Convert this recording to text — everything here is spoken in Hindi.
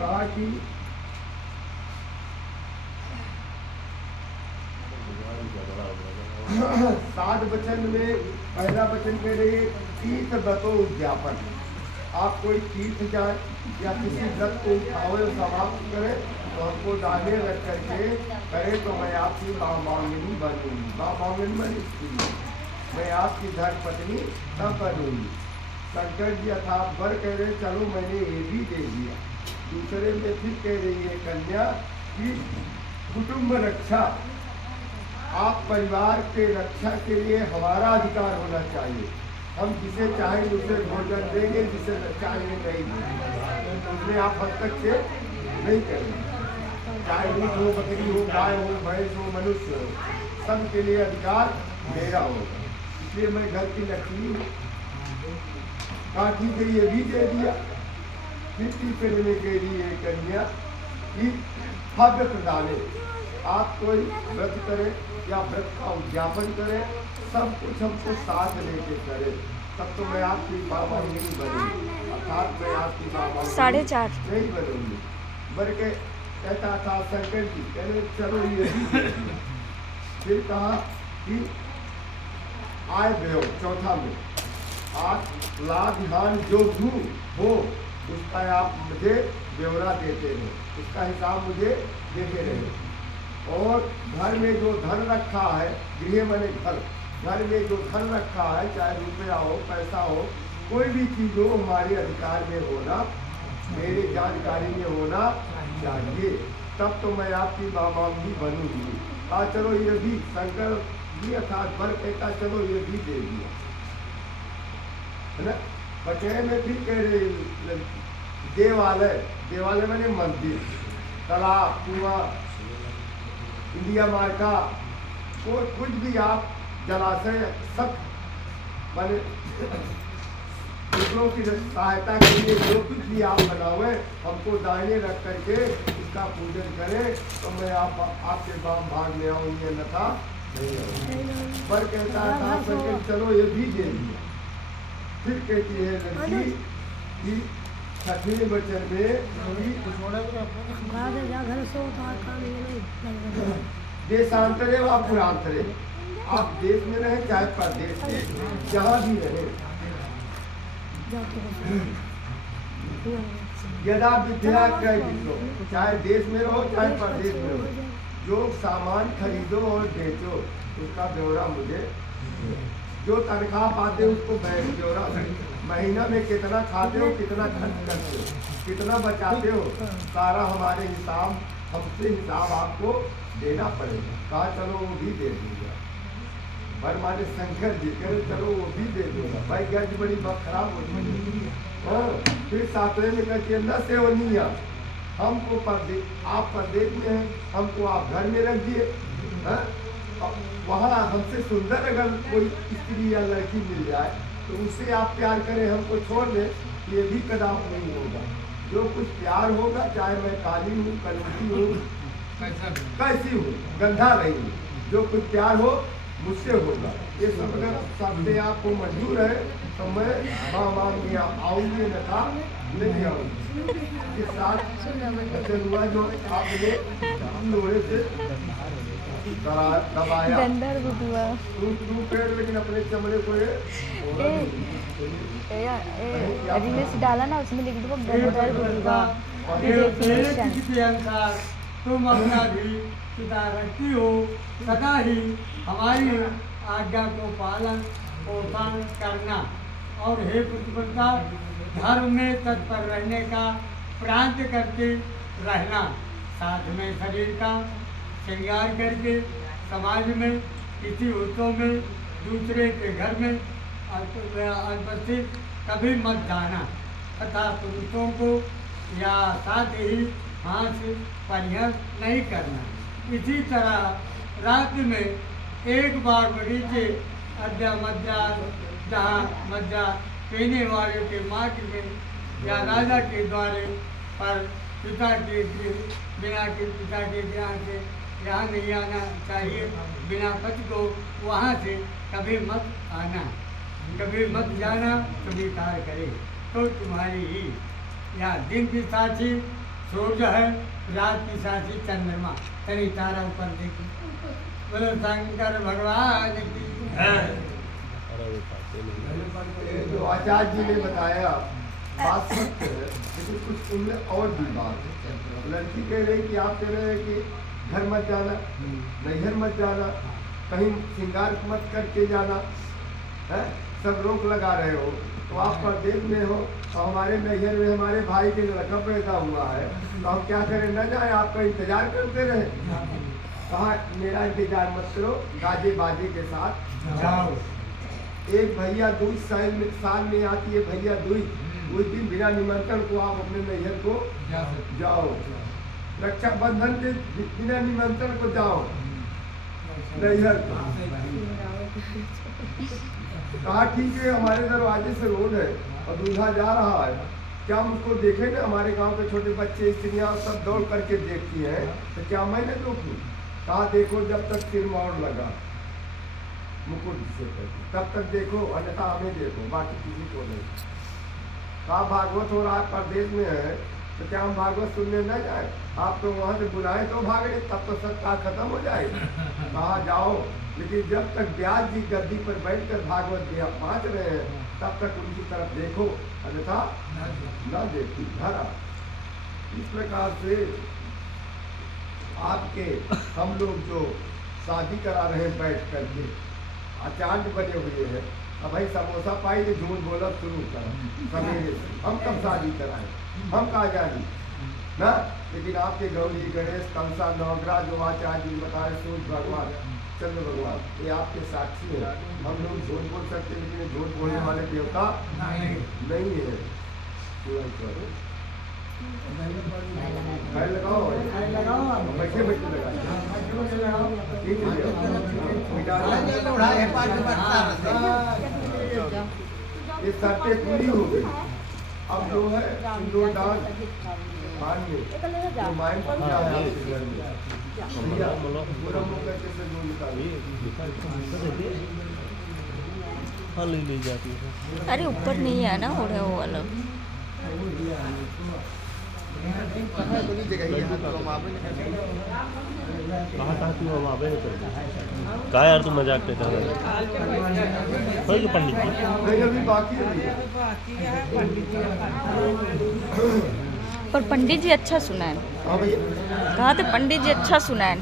कहा कि सात वचन में पहला वचन कह रही है तीर्थ व्रतो उद्यापन। आप कोई तीर्थ जाए या किसी व्रत को उठावे और समाप्त करे तो हमको दाने रख करके करे तो मैं आपकी मांगनी बनूंगी। मांगनी बनी, मैं आपकी धर्म पत्नी तब बनूंगी। शंकर जी अर्थात वर कह रहे चलो मैंने ये भी दे दिया। दूसरे में फिर कह रही है कन्या कि कुटुंब रक्षा, आप परिवार के रक्षा के लिए हमारा अधिकार होना चाहिए। हम जिसे चाहेंगे उसे भोजन देंगे, जिसे चाहेंगे नहीं देंगे, उसमें आप हस्तक्षेप नहीं करेंगे। चाहे ऊँट हो, बकरी हो, गाय हो, भैंस हो, मनुष्य हो, सबके लिए अधिकार मेरा होगा। इसलिए मैं घर की लक्ष्मी हूँ। काठी के लिए भी दे दिया। फिर तीसरे में कह रही है कन्या कि हव्य प्रदाने, आप कोई व्रत करें या व्रत का उद्यापन करें, सब कुछ हमको साथ लेके करें, तब तो मैं आपकी बाबा नहीं बनूंगी। अर्थात मैं आपकी बाबा 4:30 नहीं बनूंगी। बर के कहता था शंकर जी कहने चलो ये भी। फिर कहा कि आय व्यय चौथा में आप लाभ ध्यान जो दूँ हो उसका आप मुझे ब्यौरा देते रहे, उसका हिसाब मुझे देते रहे। और घर में जो धन रखा है, गृह माने घर में जो धन रखा है, चाहे रुपया हो, पैसा हो, कोई भी चीज़ हो, हमारे अधिकार में होना, मेरी जानकारी में होना चाहिए, तब तो मैं आपकी मांगी बनूंगी। चलो ये भी शंकर जी अर्थात वर कहता चलो ये भी दे दिया, है ना। बचे में फिर कह रहे देवालय, देवालय माने मंदिर, तालाब, कुआं, इंडिया मार्का, कुछ भी आप जलाशय, सब माने दूसरों की सहायता के लिए जो कुछ भी आप बनावे, हमको दाहिने रख करके इसका पूजन करें तो मैं आपके भाग में आऊंगी, अन्यथा नहीं आऊंगी। पर कहता था शंकर चलो ये भी दे दिया। फिर कहती है लड़की कि छठवें वचन में देशांतरे व पुरांतरे, आप देश में रहे चाहे प्रदेश में, जहाँ भी रहे, यदा विद्या क्रय विक्रो, चाहे देश में रहो चाहे प्रदेश में रहो, जो सामान खरीदो और बेचो उसका ब्यौरा मुझे, जो तनख्वाह पाते हो उसको ब्यौरा, महीना में कितना खाते हो, कितना खर्च करते हो, कितना बचाते हो, सारा हमारे हिसाब, हमसे हिसाब आपको देना पड़ेगा। कहा चलो वो भी दे दूंगा। पर माने शंकर जी कहे चलो वो भी दे दूंगा। भाई गर्ज बड़ी बात खराब होती है। फिर सातवें में कहती है न सेवनिया, हमको परदेश, आप परदेश में हैं, हमको आप घर में रख दिए, वहाँ हमसे सुंदर अगर कोई स्त्री या लड़की मिल जाए तो उससे आप प्यार करें, हमको छोड़ दें, ये भी कदाप नहीं होगा। जो कुछ प्यार होगा, चाहे मैं काली हूँ, कलंकी हूँ, कैसी हूँ, गंधा नहीं हूँ, जो कुछ प्यार हो मुझसे होगा। ये सब अगर सबसे आपको मंजूर है तो मैं मांग गया आऊँगी, न था नहीं आऊँगी। के साथ हुआ जो आपने लोहे से दबाया, तू पेड़, लेकिन अपने चमड़े को डाला ना, उसमें लिख दो गंधर्व गुरुआ डेफिनेशन। तुम अपना भी पिता रखती हो, सदा ही हमारी आज्ञा को पालन पोषण करना, और हे पुत्रवत्ता धर्म में तत्पर रहने का प्रांत करके रहना, साथ में शरीर का श्रृंगार करके समाज में किसी उत्सव में दूसरे के घर में उपस्थित कभी मत जाना, तथा पुरुषों को या साथ ही हाथ से परिहर नहीं करना। इसी तरह रात में एक बार बगीचे अद्या मध्या जहाँ मध्या पीने वाले के मार्ग में या राजा के द्वारे पर पिता के बिना के पिता के ध्यान से यहाँ नहीं आना चाहिए, बिना पति को वहाँ से कभी मत आना, कभी मत जाना, कभी कार्य करे तो तुम्हारी ही या दिन की साथी सूर्य है, रात की साथी चंद्रमा, तरी तारा ऊपर देखो। बोलो शंकर भगवान की ये जो आचार्य जी ने बताया बात सत्य है, लेकिन कुछ उनमें और भी बात है। लड़की कह रही कि आप कह रहे हैं कि घर मत जाना, नैहर मत जाना, कहीं श्रृंगार मत करके जाना है, सब रोक लगा रहे हो। तो आप परदेश में हो और हमारे नैहर में हमारे भाई के लड़का पैदा हुआ है, तो हम क्या करें, न जाए, आपका इंतजार करते रहे। कहा मेरा इंतजार मत करो, गाजे बाजे के साथ जाओ। एक भैया दूज साल में आती है, भैया दूज, उस दिन बिना निमंत्रण को आप अपने नैहर को जाओ। रक्षाबंधन के बिना निमंत्रण को जाओ नैहर को। कहा ठीक है, हमारे दरवाजे से रोड है और दूल्हा जा रहा है, क्या हम उसको देखें ना? हमारे गांव के छोटे बच्चे स्त्रियां सब दौड़ करके देखती हैं, तो क्या मैंने देखूं? कहा देखो जब तक सिर मोड़ लगा मुकुट से तब तक देखो, अन्यथा हमें देखो, बाकी किसी को नहीं। कहा भागवत हो रहा है, परदेश में है, तो क्या हम भागवत सुनने न जाए? आप तो वहाँ से बुलाए तो भाग रहे, तब तो सत्ता खत्म हो जाएगी। कहा जाओ, लेकिन जब तक व्यास जी गद्दी पर बैठकर भागवत बाँच रहे हैं तब तक उनकी तरफ देखो, अन्यथा न देखी धरा। इस प्रकार से आपके हम लोग जो शादी करा रहे हैं बैठ करके, आचार्य बने हुए हैं, अब भाई समोसा पाई तो झूठ बोला शुरू करा सवेरे से, हम कब शादी कराएं, हम कहा जानी ना। लेकिन आपके गौरी गणेश कंसा नवग्रह जो आचार्य जी बताए, सूर्य भगवान चंद्र भगवान, ये आपके साक्षी है। हम लोग झूठ बोल सकते हैं, लेकिन झूठ बोलने वाले देवता नहीं है। लगाओ बैठे बैठे लगाओ, ये शर्तें पूरी हो गई। अब जो है सिंदूर दान मानिए तो मायन पर जा रहा है घर में, भैया पूरा मुंह करके से दूर निकालिए। ले जाती है। अरे ऊपर नहीं है ना, ओढ़े वो वाला। कहा यार तू मजाक करता है पंडित जी? नहीं अभी बाकी पर पंडित जी अच्छा सुना है। हाँ भैया, कहा थे पंडित जी अच्छा सुना है।